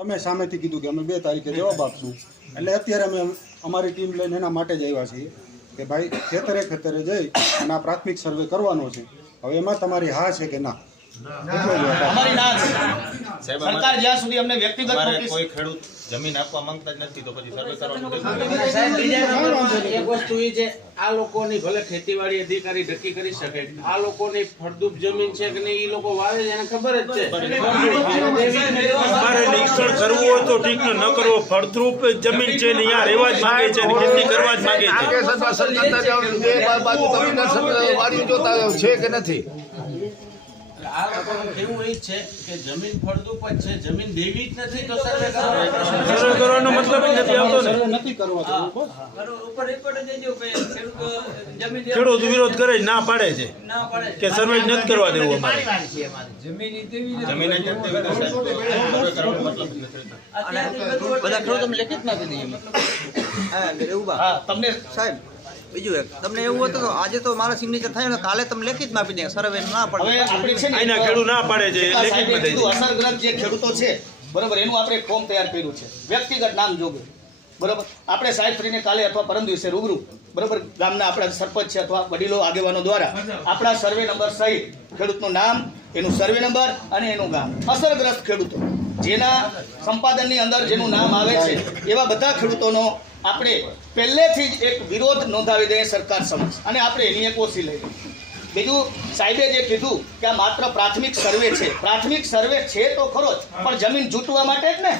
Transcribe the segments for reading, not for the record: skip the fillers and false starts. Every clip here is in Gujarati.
તમે સામેથી કીધું કે અમે 2 તારીખે જવાબ આપશું, એટલે અત્યારે અમે અમારી ટીમ લઈને એના માટે જ આવ્યા છીએ કે ભાઈ ખેતરે ખેતરે જઈ અને આ પ્રાથમિક સર્વે કરવાનો છે. હવે એમાં તમારી હા છે કે ના? અમારી ના છે. સરકાર જ્યાં સુધી અમને વ્યક્તિગત કોઈ ખેડૂત જમીન આપવા માંગતા જ નથી તો પછી સર્વે કરવાનું એક વસ્તુ એ છે, આ લોકોની ભલે ખેતીવાડી અધિકારી નક્કી કરી શકે, આ લોકોની ફળદ્રુપ જમીન છે કે નહીં એ લોકો વાવે છે એને ખબર જ છે. અમારે નિરીક્ષણ કરવું હોય તો ઠીક ન કરવો, ફળદ્રુપ જમીન છે ને અહીંયા રહેવા જ માંગે છે અને ખેતી કરવા જ માંગે છે. આ લોકોનું કહેવું એ છે કે જમીન ફળદ્રુપ જ છે, જમીન દેવી જ નથી તો સર્વે કરવાનો મતલબ જ નથી આવતો ને. નથી કરવા ખેડૂત વિરોધ કરે જ, ના પાડે છે કે સર્વે જ નથી કરવા દેવું અમારે. જમીન જ નથી દેવી તો સર્વે કરવાનો મતલબ જ નથી. બધા ખેડૂતો લેખિત ના આપી દઈએ. હા તમને સાહેબ બીજું એક તમને એવું હતું તો આજે તો મારા સિગ્નેચર થાય ને કાલે તમે લેખિત માં આપી દે, સર્વે ના પડે. હવે આપણે છે ને અહીંના ખેડૂત ના પાડે છે, લેખિતમાં દઈ દે. અસરગ્રસ્ત જે ખેડૂતો છે બરોબર, એનું આપણે એક ફોર્મ તૈયાર કર્યું છે વ્યક્તિગત નામ જોગે બરોબર. આપણે સાહેબશ્રીને કાલે અથવા પરમ દિવસે રૂબરૂ બરોબર ગામના આપણા સરપંચ છે અથવા વડીલો આગેવાનો દ્વારા આપણા સર્વે નંબર સહિત ખેડૂતનું નામ, એનું સર્વે નંબર અને એનું ગામ, અસરગ્રસ્ત ખેડૂતો જેના સંપાદનની અંદર જેનું નામ આવે છે એવા બધા ખેડૂતોનો આપણે પહેલેથી જ એક વિરોધ નોંધાવી દઈએ સરકાર સમક્ષ અને આપણે એની એક ઓછી લઈ લઈએ. બીજું સાહેબે જે કીધું કે આ માત્ર પ્રાથમિક સર્વે છે, પ્રાથમિક સર્વે છે તો ખરો જ, પણ જમીન જૂટવા માટે જ ને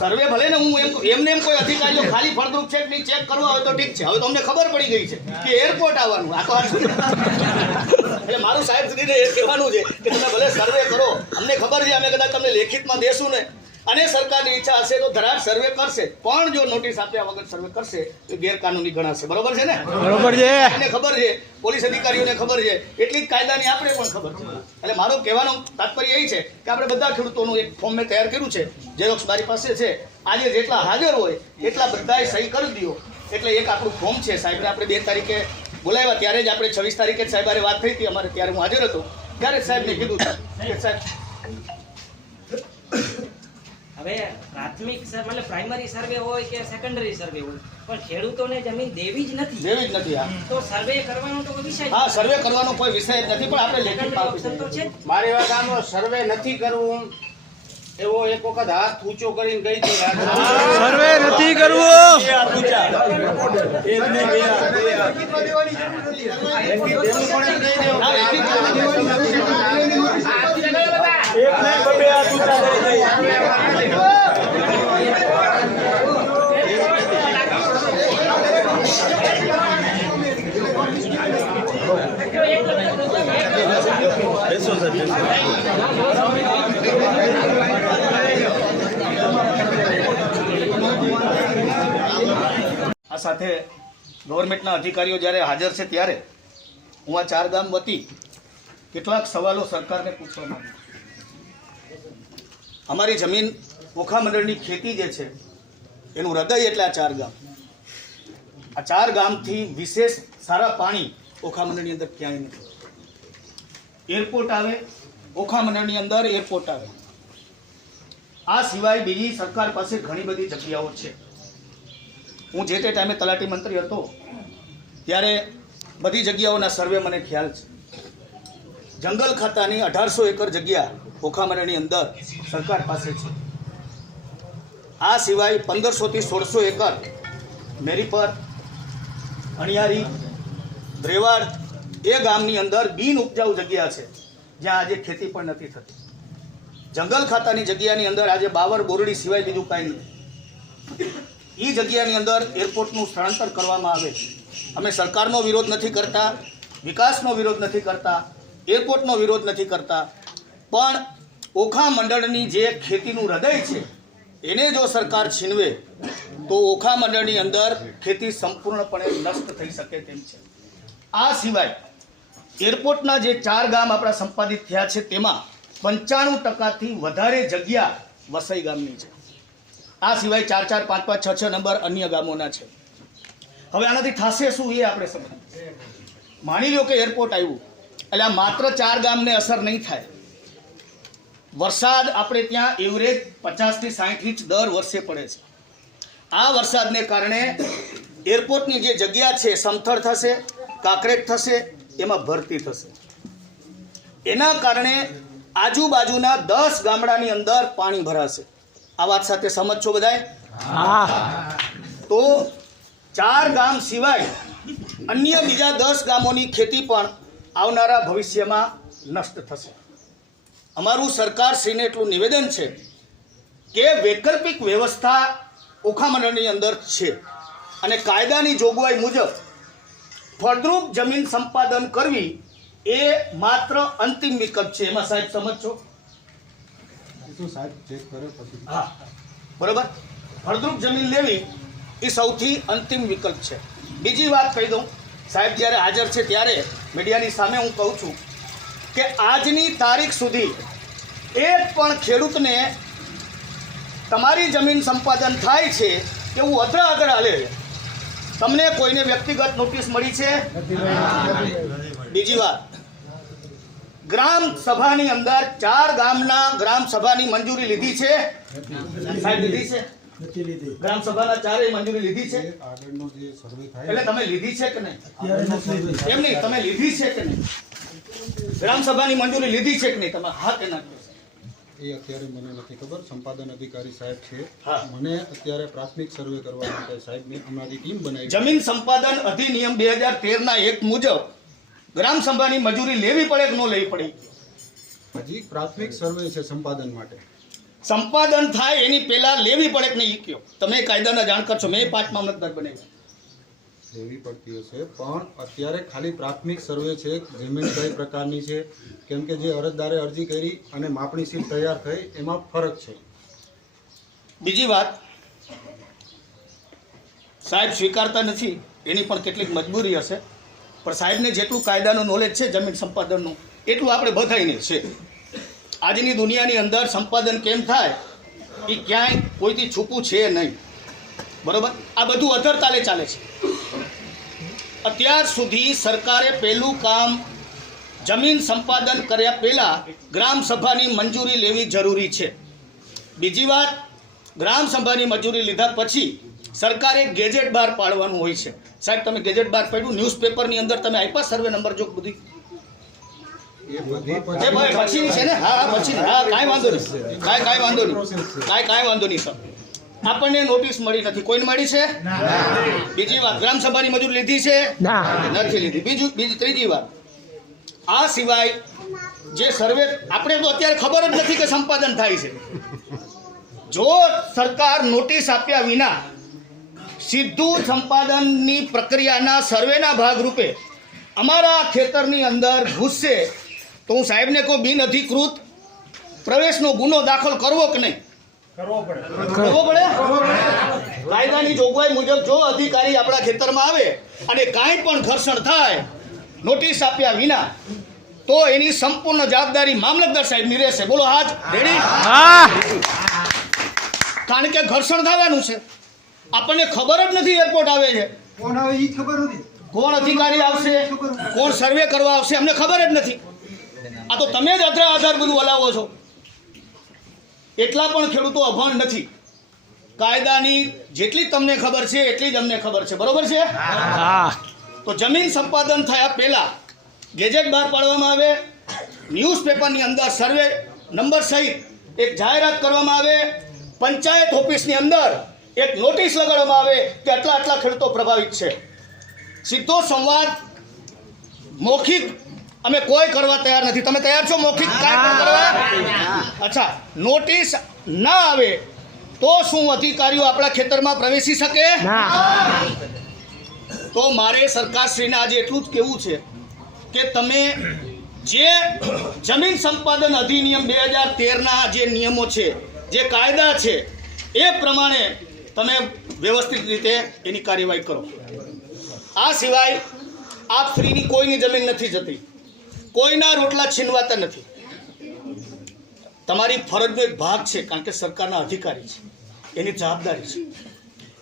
સર્વે. ભલે ને હું એમને એમ કોઈ અધિકારીઓ ખાલી ફળદ્રુપ છે કે નહીં ચેક કરવા હોય તો ઠીક છે. હવે તો અમને ખબર પડી ગઈ છે કે એરપોર્ટ આવવાનું આ તો એટલે મારું સાહેબ સુધીને એ કહેવાનું છે કે તમે ભલે સર્વે કરો, અમને ખબર છે અમે કદાચ તમને લેખિતમાં દેશું ને અને સરકારની ઈચ્છા હશે તો ધરાડ સર્વે કરશે, પણ જો નોટિસ આપ્યા વગર સર્વે કરશે તો ગેરકાનૂની ગણાશે. બરોબર છે ને? બરોબર છે. એને ખબર છે, પોલીસ અધિકારીઓને ખબર છે, એટલી જ કાયદાની આપણે પણ ખબર છે. એટલે મારો કહેવાનો તાત્પર્ય એ છે કે આપણે બધા ખેડૂતોનું એક ફોર્મ મેં તૈયાર કર્યું છે, ઝેરોક્સ મારી પાસે છે. આજે જેટલા હાજર હોય એટલા બધાએ સહી કરી દો, એટલે એક આપણું ફોર્મ છે. સાહેબને આપણે 2 તારીખે બોલાવ્યા, ત્યારે જ આપણે 26 તારીખે જ સાહેબ વાત થઈ હતી અમારે, ત્યારે હું હાજર હતો. ત્યારે જ સાહેબને કીધું કે સાહેબ હવે પ્રાથમિક મતલબ પ્રાઇમરી સર્વે હોય કે સેકન્ડરી સર્વે હોય પણ ખેડૂતોને જમીન દેવી જ નથી, જેવી જ નથી. તો સર્વે કરવાનો તો કોઈ વિષય જ હા, સર્વે કરવાનો કોઈ વિષય જ નથી, પણ આપણે લેખિતમાં ઓપ્શન તો છે જ. મારી વાત આનો સર્વે નથી કરવું એવો એક વખત હાથ ઊંચો કરીને કહી દે સર્વે નથી કરવું. આ સાથે ગવર્મેન્ટના અધિકારીઓ જ્યારે હાજર છે ત્યારે હું આ 4 ગામ વતી કેટલાક સવાલો સરકારને પૂછવા માંગુ છું. અમારી જમીન ઓખા મંડળની ખેતી જે છે એનું હૃદય એટલે આ 4 ગામ. આ 4 ગામથી વિશેષ સારા પાણી ઓખા મંડળની અંદર ક્યાંય નથી. એરપોર્ટ આવે, ઓખા મંડળની અંદર એરપોર્ટ આવે. આ સિવાય બીજી સરકાર પાસે ઘણી બધી જગ્યાઓ છે. હું જે તે ટાઈમે તલાટી મંત્રી હતો ત્યારે બધી જગ્યાઓના સર્વે મને ખ્યાલ છે. જંગલ ખાતાની 1800 એકર જગ્યા ઓખા મંડળની અંદર સરકાર પાસે છે. આ સિવાય 1500 થી 1600 એકર મેરીપર, અણિયારી, દ્રેવાડ એ ગામની અંદર બિન ઉપજાઉ જગ્યા છે જ્યાં આજે ખેતી પણ નથી થતી. જંગલ ખાતાની જગ્યાની અંદર આજે બાવર બોરડી સિવાય બીજું કાંઈ નથી. એ જગ્યાની અંદર એરપોર્ટનું સ્થળાંતર કરવામાં આવે. અમે સરકારનો વિરોધ નથી કરતા, વિકાસનો વિરોધ નથી કરતા, એરપોર્ટનો વિરોધ નથી કરતા, પણ ઓખા મંડળની જે ખેતીનું હૃદય છે એને જો સરકાર છીનવે તો ઓખા મંડળની અંદર ખેતી સંપૂર્ણપણે નષ્ટ થઈ શકે તેમ છે. આ સિવાય એરપોર્ટના જે 4 ગામ આપણા સંપાદિત થયા છે તેમાં 95%થી વધારે જગ્યા વસઈ ગામની છે. આ સિવાય 4, 4, 5, 5, 6, 6 નંબર અન્ય ગામોના છે. હવે આનાથી થશે શું એ આપણે સમજીએ. માની લો કે એરપોર્ટ આવ્યું એટલે આ માત્ર 4 ગામને અસર નહીં થાય, વરસાદ આપણે ત્યાં એવરેજ 50 થી 60 ઇંચ દર વર્ષે પડે છે. આ વરસાદને કારણે એરપોર્ટની જે જગ્યા છે સમથળ થશે, કાંકરેટ થશે, એમાં ભરતી થશે. એના કારણે આજુબાજુના 10 ગામડાની અંદર પાણી ભરાશે. આ વાત સાથે સમજ છો બધાય? તો 4 ગામ સિવાય અન્ય બીજા 10 ગામોની ખેતી પણ આવનારા ભવિષ્યમાં નષ્ટ થશે. અમારું સરકારશ્રીને એટલું નિવેદન છે કે વૈકલ્પિક વ્યવસ્થા ઓખા મંડળની અંદર છે અને કાયદાની જોગવાઈ મુજબ ફળદ્રુપ જમીન સંપાદન કરવી એ માત્ર અંતિમ વિકલ્પ છે. એમાં સાહેબ સમજશો? એ તો સાહેબ ચેક કરે પછી. હા, બરોબર. ફળદ્રુપ જમીન લેવી એ સૌથી અંતિમ વિકલ્પ છે. બીજી વાત કહી દઉં, સાહેબ જ્યારે હાજર છે ત્યારે મીડિયાની સામે હું કહું છું કે આજની તારીખ સુધી એક પણ ખેડૂતને તમારી જમીન સંપાદન થાય છે એવું આગળ હાલે છે. તમને કોઈને વ્યક્તિગત નોટિસ મળી છે? બીજી વાત, ગ્રામ સભાની અંદર 4 ગામના ગ્રામ સભાની મંજૂરી લીધી છે? સાહેબ લીધી છે? ગ્રામ સભાના 4 મંજૂરી લીધી છે? આગળનો જે સર્વે થાય એટલે તમે લીધી છે કે નહીં? એમ નહીં, તમે લીધી છે કે નહીં? ગ્રામ સભાની મંજૂરી લીધી છે કે નહીં? તમે હા કે ના કહો? એ અત્યારે મને નથી ખબર. સંપાદન અધિકારી સાહેબ છે. હા. મને અત્યારે પ્રાથમિક સર્વે કરવા માટે સાહેબની હમણાં ટીમ બનાવી. જમીન સંપાદન અધિનિયમ 2013 ના 1 મુજબ ગ્રામ સભાની મંજૂરી લેવી પડે કે ન લેવી પડે? હજી પ્રાથમિક સર્વે છે સંપાદન માટે. સંપાદન થાય એની પહેલા લેવી પડે કે નહીં એ કહો. તમે કાયદાના જાણકાર છો, મેં 5 મામલતદાર બનાવ્યા. લેવી પડતી હશે પણ અત્યારે ખાલી પ્રાથમિક સર્વે છે. જમીન કઈ પ્રકારની છે, કેમ કે જે અરજદારે અરજી કરી અને માપણી સીટ તૈયાર થઈ એમાં ફરક છે. બીજી વાત, સાહેબ સ્વીકારતા નથી એની પણ કેટલીક મજબૂરી હશે, પણ સાહેબને જેટલું કાયદાનું નોલેજ છે જમીન સંપાદનનું એટલું આપણે બધાઈને છે. આજની દુનિયાની અંદર સંપાદન કેમ થાય એ ક્યાંય કોઈથી છૂપું છે નહીં. બરોબર? આ બધું અધરતાલે ચાલે છે. અત્યાર સુધી સરકારે પહેલું કામ જમીન સંપાદન કર્યા પહેલા ગ્રામ સભાની મંજૂરી લેવી જરૂરી છે. બીજી વાત, ગ્રામ સભાની મંજૂરી લીધા પછી સરકારે ગેજેટ બહાર પાડવાનું હોય છે. સાહેબ તમે ગેજેટ બહાર પાડ્યું, ન્યૂઝપેપરની અંદર તમે આપ્યા સર્વે નંબર જો બધી? એ બધી એ ભાઈ પછીની છે ને? હા પછી, હા કાંઈ વાંધો નહીં, કાંઈ વાંધો નહીં, કાંઈ વાંધો નહીં સર. આપણને નોટિસ મળી નથી. કોઈને મળી છે? બીજી વાત, ગ્રામ સભાની મંજૂરી લીધી છે? નથી લીધી. ત્રીજી વાત, આ સિવાય જે સર્વે આપણે તો અત્યારે ખબર જ નથી કે સંપાદન થાય છે. જો સરકાર નોટિસ આપ્યા વિના સીધું સંપાદનની પ્રક્રિયાના સર્વેના ભાગરૂપે અમારા ખેતરની અંદર ઘૂસશે તો હું સાહેબને કહું બિન અધિકૃત પ્રવેશનો ગુનો દાખલ કરવો કે નહીં? કરવો પડે. કાયદાની જોગવાઈ મુજબ જો અધિકારી આપણા ખેતરમાં આવે અને કાંઈ પણ ઘર્ષણ થાય નોટિસ આપ્યા વિના તો એની સંપૂર્ણ જવાબદારી મામલતદાર સાહેબની રહેશે. બોલો હાથ રેડી? કારણ કે ઘર્ષણ થવાનું છે. આપણને ખબર જ નથી એરપોર્ટ આવે છે, કોણ આવે એ ખબર નથી, કોણ અધિકારી આવશે, કોણ સર્વે કરવા આવશે, અમને ખબર જ નથી. આ તો તમે જ આધાર બધું હલાવો છો. એટલા પણ ખેડૂતો અભણ નથી. કાયદાની જેટલી તમને ખબર છે એટલી જ અમને ખબર છે. બરોબર છે? તો જમીન સંપાદન થયા પહેલા ગેજેટ બહાર પાડવામાં આવે, ન્યૂઝપેપરની અંદર સર્વે નંબર સહિત એક જાહેરાત કરવામાં આવે, પંચાયત ઓફિસની અંદર એક નોટિસ લગાડવામાં આવે કે આટલા ખેડૂતો પ્રભાવિત છે. સીધો સંવાદ મૌખિક અમે કોઈ કરવા તૈયાર નથી. તમે તૈયાર છો મૌખિક કાંઈ પણ કરવા? અચ્છા, નોટિસ ના આવે તો શું અધિકારીઓ આપણા ખેતરમાં પ્રવેશી શકે? તો મારે સરકારશ્રીને આજે એટલું જ કહેવું છે કે તમે જે જમીન સંપાદન અધિનિયમ 2013ના જે નિયમો છે, જે કાયદા છે એ પ્રમાણે તમે વ્યવસ્થિત રીતે એની કાર્યવાહી કરો. આ સિવાય આ ફ્રીની કોઈની જમીન નથી જતી, કોઈના રોટલા છીનવાતા નથી. તમારી ફરજનો એક ભાગ છે, કારણ કે સરકારના અધિકારી છે, એની જવાબદારી છે.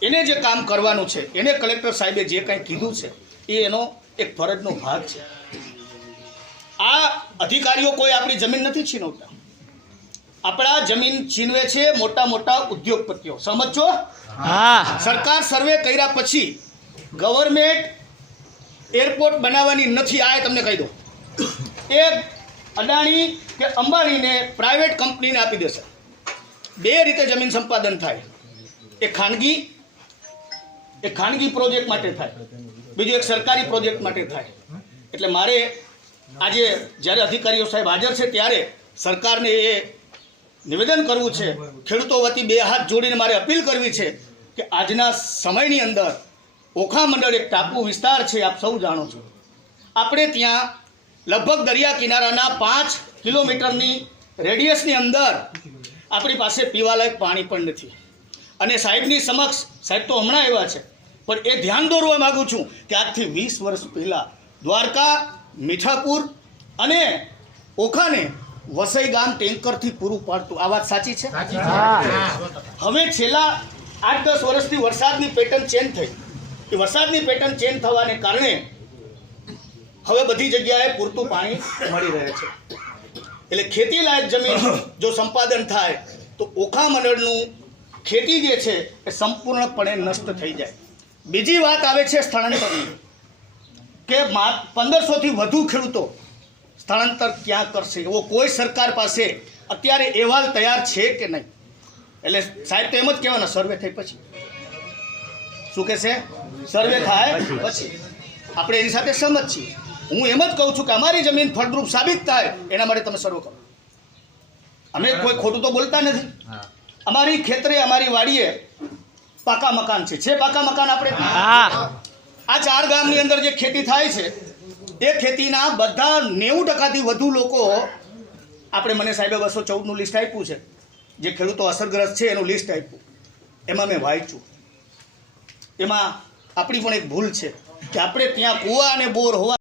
એને જે કામ કરવાનું છે, એને કલેક્ટર સાહેબે જે કાંઈ કીધું છે એ એનો એક ફરજનો ભાગ છે. આ અધિકારીઓ કોઈ આપણી જમીન નથી છીનવતા. આપણા જમીન છીનવે છે મોટા મોટા ઉદ્યોગપતિઓ. સમજ છો? સરકાર સર્વે કર્યા પછી ગવર્મેન્ટ એરપોર્ટ બનાવવાની નથી. આ તમને કહી દો, એ અદાણી કે અંબાણીને પ્રાઇવેટ કંપનીને આપી દેશે. બે રીતે જમીન સંપાદન થાય. એક ખાનગી પ્રોજેક્ટ માટે થાય, બીજું એક સરકારી પ્રોજેક્ટ માટે થાય. એટલે મારે આજે જ્યારે અધિકારીઓ સાહેબ હાજર છે ત્યારે સરકારને એ નિવેદન કરવું છે, ખેડૂતો વતી બે હાથ જોડીને મારે અપીલ કરવી છે કે આજના સમયની અંદર ઓખા મંડળ એક ટાપુ વિસ્તાર છે, આપ સૌ જાણો છો. આપણે ત્યાં લગભગ દરિયા કિનારાના 5 કિલોમીટરની રેડિયસની અંદર આપણી પાસે પીવાલાયક પાણી પણ નથી. અને સાહેબની સમક્ષ, સાહેબ તો હમણાં આવ્યા છે, પણ એ ધ્યાન દોરવા માગું છું કે આજથી 20 વર્ષ પહેલાં દ્વારકા, મીઠાપુર અને ઓખાને વસઈ ગામ ટેન્કરથી પૂરું પાડતું. આ વાત સાચી છે? હવે છેલ્લા 8-10 વર્ષથી વરસાદની પેટર્ન ચેન્જ થઈ. એ વરસાદની પેટર્ન ચેન્જ થવાને કારણે હવે બધી જગ્યાએ પૂરતું પાણી મળી રહે છે. એટલે ખેતી લાયક જમીન જો સંપાદન થાય તો ઓખા મંડળનું ખેતી જે છે એ સંપૂર્ણપણે નષ્ટ થઈ જાય. બીજી વાત આવે છે સ્થળાંતરની, કે 1500થી વધુ ખેડૂતો સ્થળાંતર ક્યાં કરશે એવો કોઈ સરકાર પાસે અત્યારે અહેવાલ તૈયાર છે કે નહીં. એટલે સાહેબ તો એમ જ કહેવાના, સર્વે થઈ પછી. શું કહેશે? સર્વે થાય પછી. આપણે એની સાથે સહમત છીએ. હું એમ જ કહું છું કે અમારી જમીન ફળદ્રુપ સાબિત થાય એના માટે તમે સર્વે કરો. અમે કોઈ ખોટું તો બોલતા નથી. અમારી ખેતરે, અમારી વાડીએ પાકા મકાન છે પાકા મકાન. આપણે આ 4 ગામની અંદર જે ખેતી થાય છે એ ખેતીના બધા 90%થી વધુ લોકો, આપણે મને સાહેબે 214નું લિસ્ટ આપ્યું છે, જે ખેડૂતો અસરગ્રસ્ત છે એનું લિસ્ટ આપ્યું, એમાં મેં વાંચ્યું. એમાં આપણી પણ એક ભૂલ છે કે આપણે ત્યાં કૂવા અને બોર હોવા